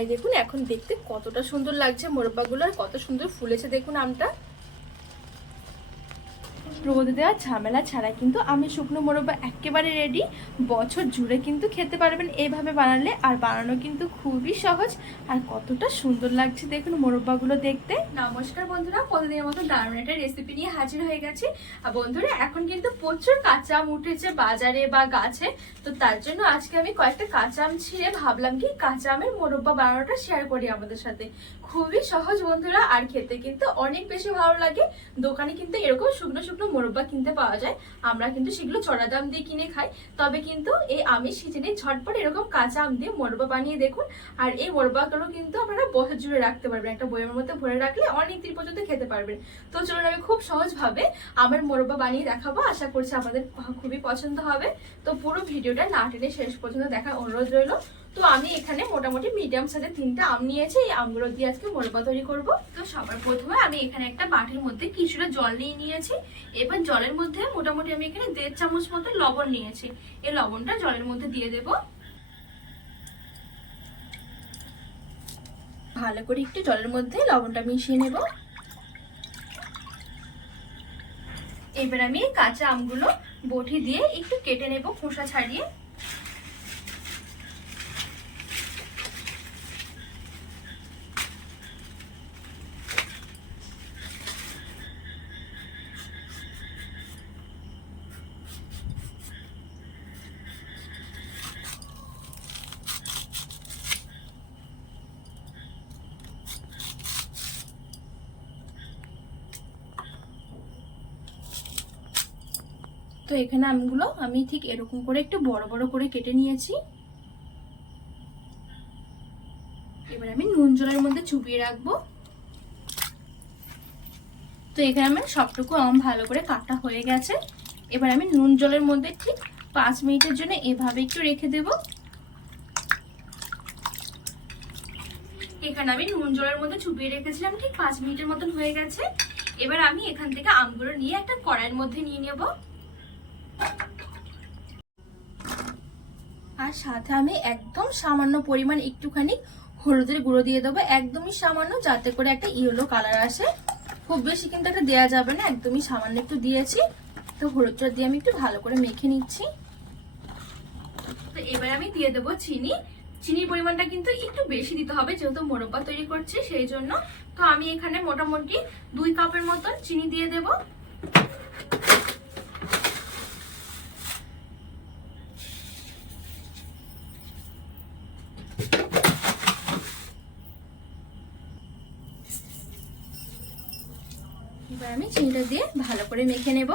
এই দেখুন এখন দেখতে কতটা সুন্দর লাগছে মোরব্বাগুলো আর কত সুন্দর ফুলেছে। দেখুন আমটা। রোদ দেওয়ার ঝামেলা ছাড়া কিন্তু আমি শুকনো মোরব্বা একেবারে রেডি বছর জুড়ে কিন্তু খেতে পারবেন এইভাবে বানালে, আর বানানো কিন্তু খুবই সহজ। আর কতটা সুন্দর লাগছে দেখুন মোরব্বাগুলো দেখতে। নমস্কার বন্ধুরা, প্রতিদিনের মতো দারুণ একটা রেসিপি নিয়ে হাজির হয়ে গেছি। আর বন্ধুরা, এখন কিন্তু প্রচুর কাঁচা আম উঠেছে বাজারে বা গাছে। তো তার জন্য আজকে আমি কয়েকটা কাঁচা আম ছিঁড়ে ভাবলাম কি কাঁচা আমের মোরব্বা বানানোটা শেয়ার করি আমাদের সাথে। খুবই সহজ বন্ধুরা, আর খেতে কিন্তু অনেক বেশি ভালো লাগে। দোকানে কিন্তু এরকম শুকনো শুকনো মোরব্বা কিনতে পাওয়া যায়, আমরা কিন্তু সেগুলো চড়া দাম দিয়ে কিনে খাই। তবে কিন্তু এই আমের সিজনে ঝটপট এরকম কাঁচা আম দিয়ে মোরব্বা বানিয়ে দেখুন, আর এই মোরব্বাগুলো কিন্তু আপনারা বছর জুড়ে রাখতে পারবেন, একটা বইয়ের মধ্যে ভরে রাখলে অনেক দিন পর্যন্ত খেতে পারবেন। তো চলুন আমি খুব সহজভাবে আমার মোরব্বা বানিয়ে দেখাবো, আশা করছি আমাদের খুবই পছন্দ হবে। তো পুরো ভিডিওটা না টেনে শেষ পর্যন্ত দেখার অনুরোধ রইল। তো আমি এখানে মোটামুটি মিডিয়াম সাইজের তিনটা আম নিয়েছি, এই আমগুলো দিয়ে আজকে মোরব্বা তৈরি করব। তো সবার প্রথমে আমি এখানে একটা বাটির মধ্যে কিছুটা জল নিয়ে নিয়েছি। এবার জলের মধ্যে মোটামুটি আমি এখানে দেড় চামচ মতো লবণ নিয়েছি। এই লবণটা জলের মধ্যে দিয়ে দেব। ভালো করে একটু জলের মধ্যে লবণটা মিশিয়ে নেব। এবার আমি কাঁচা আমগুলো বটি দিয়ে একটু কেটে নেব খোসা ছাড়িয়ে। তো এখানে আমগুলো আমি ঠিক এরকম করে একটু বড় বড় করে কেটে নিয়েছি। এবার আমি নুন জলের মধ্যে চুপিয়ে রাখব। তো এখানে আমার সবটুকু আম ভালো করে কাটা হয়ে গেছে। এবার আমি নুন জলের মধ্যে ঠিক পাঁচ মিনিটের জন্য এভাবে একটু রেখে দেব। এখানে আমি নুন জলের মধ্যে চুপিয়ে রেখেছিলাম, ঠিক পাঁচ মিনিটের মতন হয়ে গেছে। এবার আমি এখান থেকে আমগুলো নিয়ে একটা কড়াইয়ের মধ্যে নিয়ে নেব। আর সাথে আমি একদম সামান্য পরিমাণ একটুখানি হলুদের গুঁড়ো দিয়ে দেবো, একদমই সামান্য, যাতে করে একটা ইয়েলো কালার আসে। খুব বেশি কিন্তু একটা দেওয়া যাবে না, একদমই সামান্য একটু দিয়েছি। তো হলুদটা দিয়ে আমি একটু ভালো করে মেখে নিচ্ছি। তো এবার আমি দিয়ে দেবো চিনি। চিনির পরিমাণটা কিন্তু একটু বেশি দিতে হবে, যেহেতু মোরব্বা তৈরি করছি সেই জন্য। তো আমি এখানে মোটামুটি দুই কাপের মতন চিনি দিয়ে দেবো। এবার আমি চিনিটা দিয়ে ভালো করে মেখে নেব।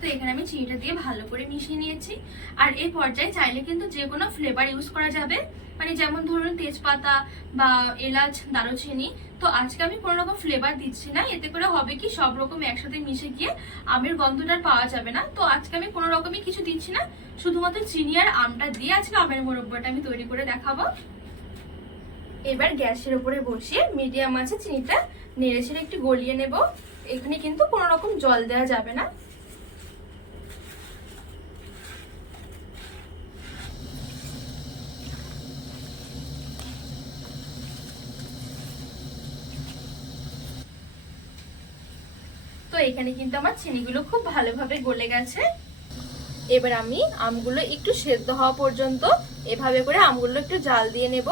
তো এখানে আমি চিনিটা দিয়ে ভালো করে মিশিয়ে নিয়েছি। আর এই পর্যায়ে চাইলে কিন্তু যে কোনো ফ্লেভার ইউজ করা যাবে। মানে যেমন ধরুন তেজপাতা বা এলাচ, দারুচিনি তো আজকে আমি কোনো রকম ফ্লেভার দিচ্ছি না। এতে করে হবে কি, সব রকম একসাথে মিশে গিয়ে আমের গন্ধটা পাওয়া যাবে না। তো আজকে আমি কোনো রকমই কিছু দিচ্ছি না, শুধুমাত্র চিনি আর আমটা দিয়ে আজকে আমের মোরব্বাটা আমি তৈরি করে দেখাবো। এবার গ্যাসের উপরে বসিয়ে মিডিয়াম আছে, চিনিটা নেড়ে ছেড়ে একটু গলিয়ে নেব। এখানে কিন্তু কোনো রকম জল দেওয়া যাবে না। তো এখানে কিন্তু আমার চিনিগুলো খুব ভালোভাবে গলে গেছে। এবার আমি আমগুলো একটু সেদ্ধ হওয়া পর্যন্ত এভাবে করে আমগুলো একটু জাল দিয়ে নেব।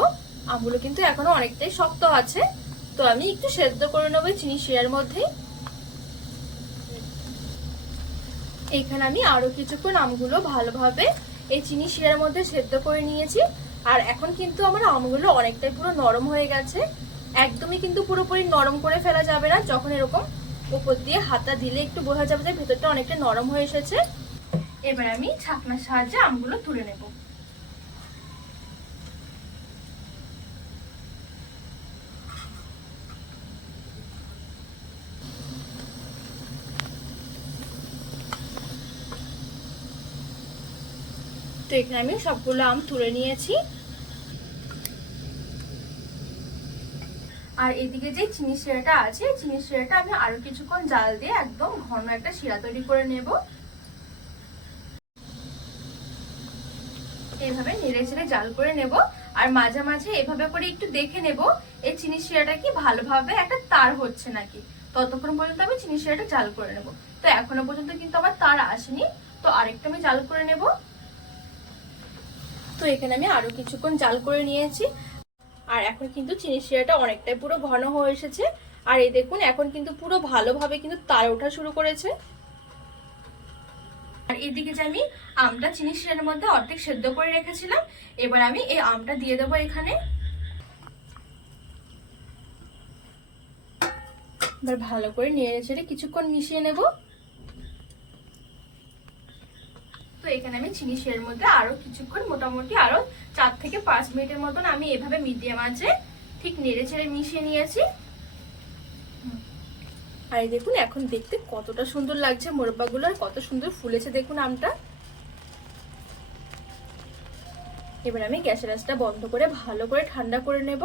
আমগুলো কিন্তু এখনও অনেকটাই শক্ত আছে। তো আমি একটু সেদ্ধ করে নেব চিনি শিরার মধ্যে। এখানে আমি আরও কিছুক্ষণ আমগুলো ভালোভাবে এই চিনি শিরার মধ্যে সেদ্ধ করে নিয়েছি। আর এখন কিন্তু আমার আমগুলো অনেকটাই পুরো নরম হয়ে গেছে। একদমই কিন্তু পুরোপুরি নরম করে ফেলা যাবে না যখন এরকম উপর দিয়ে হাতা দিলে একটু বোঝা যাবে যে ভেতরটা অনেকটা নরম হয়ে এসেছে। এবার আমি ছাকনার সাহায্যে আমগুলো তুলে নেব। তো এখানে আমি সবগুলো আম তুলে নিয়েছি। আর এদিকে যে চিনি শিরাটা আছে, চিনি শিরাটা আমি আরও কিছুক্ষণ জাল দিয়ে একদম ঘন একটা শিরা তৈরি করে নেব। এভাবে নেড়ে চেড়ে জাল করে নেব। আর মাঝে মাঝে এভাবে করে একটু দেখে নেব, এই চিনি শিরাটা কি ভালোভাবে একটা তার হচ্ছে নাকি? ততক্ষণ পর্যন্ত আমি চিনি শিরাটা জাল করে নেব। তো এখনও পর্যন্ত কিন্তু আমার তার আসেনি। তো আরেকটা আমি জাল করে নেব। তো এখানে আমি আরও কিছুক্ষণ জাল করে নিয়েছি। আর এখন কিন্তু চিনি শিরাটা অনেকটাই পুরো ঘন হয়ে এসেছে। আর এই দেখুন, এখন কিন্তু পুরো ভালোভাবে কিন্তু তার ওঠা শুরু করেছে। আর এদিকে যে আমি আমটা চিনি শিরার মধ্যে অর্ধেক সেদ্ধ করে রেখেছিলাম, এবার আমি এই আমটা দিয়ে দেবো এখানে। এবার ভালো করে নেড়ে চেড়ে কিছুক্ষণ মিশিয়ে নেব। তো এখানে আমি চিনি শিরার মধ্যে আরও কিছুক্ষণ, মোটামুটি আরও চার থেকে পাঁচ মিনিটের মতন আমি এভাবে মিডিয়াম আছে ঠিক নেড়ে চেড়ে মিশিয়ে নিয়েছি। আর দেখুন, এখন দেখতে কতটা সুন্দর লাগছে মোরব্বাগুলো আর কত সুন্দর ফুলেছে দেখুন আমটা। এবার আমি গ্যাসের আঁচটা বন্ধ করে ভালো করে ঠান্ডা করে নেব।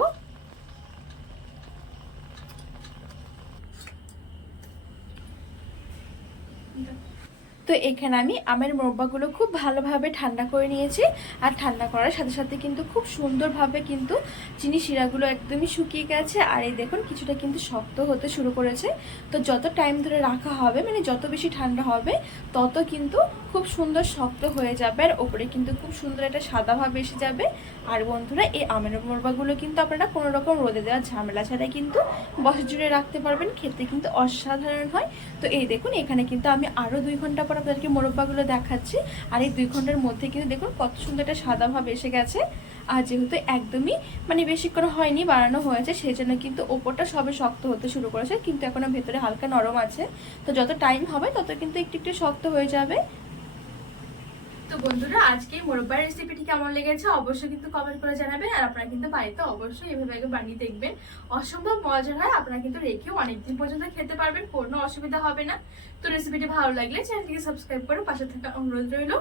তো এখানে আমি আমের মোরব্বাগুলো খুব ভালোভাবে ঠান্ডা করে নিয়েছি। আর ঠান্ডা করার সাথে সাথে কিন্তু খুব সুন্দরভাবে কিন্তু চিনি শিরাগুলো একদমই শুকিয়ে গেছে। আর এই দেখুন, কিছুটা কিন্তু শক্ত হতে শুরু করেছে। তো যত টাইম ধরে রাখা হবে মানে যত বেশি ঠান্ডা হবে, তত কিন্তু খুব সুন্দর শক্ত হয়ে যাবে। আর ওপরে কিন্তু খুব সুন্দর একটা সাদা ভাব এসে যাবে। আর বন্ধুরা, এই আমের মোরব্বাগুলো কিন্তু আপনারা কোনো রকম রোদে দেওয়ার ঝামেলা ছাড়াই কিন্তু বছর জুড়ে রাখতে পারবেন। খেতে কিন্তু অসাধারণ হয়। তো এই দেখুন, এখানে কিন্তু আমি আরও দুই ঘণ্টা পর আপনাদেরকে মোরব্বাগুলো দেখাচ্ছি। আর এই দুই ঘণ্টার মধ্যে কিন্তু দেখুন কত সুন্দর একটা সাদা ভাব এসে গেছে। আর যেহেতু একদমই মানে বেশিক্ষণ হয়নি বানানো হয়েছে সেই জন্য কিন্তু ওপরটা সবে শক্ত হতে শুরু করেছে, কিন্তু এখনও ভেতরে হালকা নরম আছে। তো যত টাইম হবে, তত কিন্তু একটু একটু শক্ত হয়ে যাবে। তো বন্ধুরা, আজকে মোরব্বার রেসিপিটি কেমন লেগেছে অবশ্যই কিন্তু কমেন্ট করে জানাবেন আর আপনারা কিন্তু বাড়িতে অবশ্যই এভাবে আগে বানিয়ে দেখবেন। অসম্ভব মজার হয়, আপনারা কিন্তু রেখেও অনেকদিন পর্যন্ত খেতে পারবেন, কোনো অসুবিধা হবে না। তো রেসিপিটি ভালো লাগলে চ্যানেলটিকে সাবস্ক্রাইব করে পাশে থাকা অনুরোধ রইল।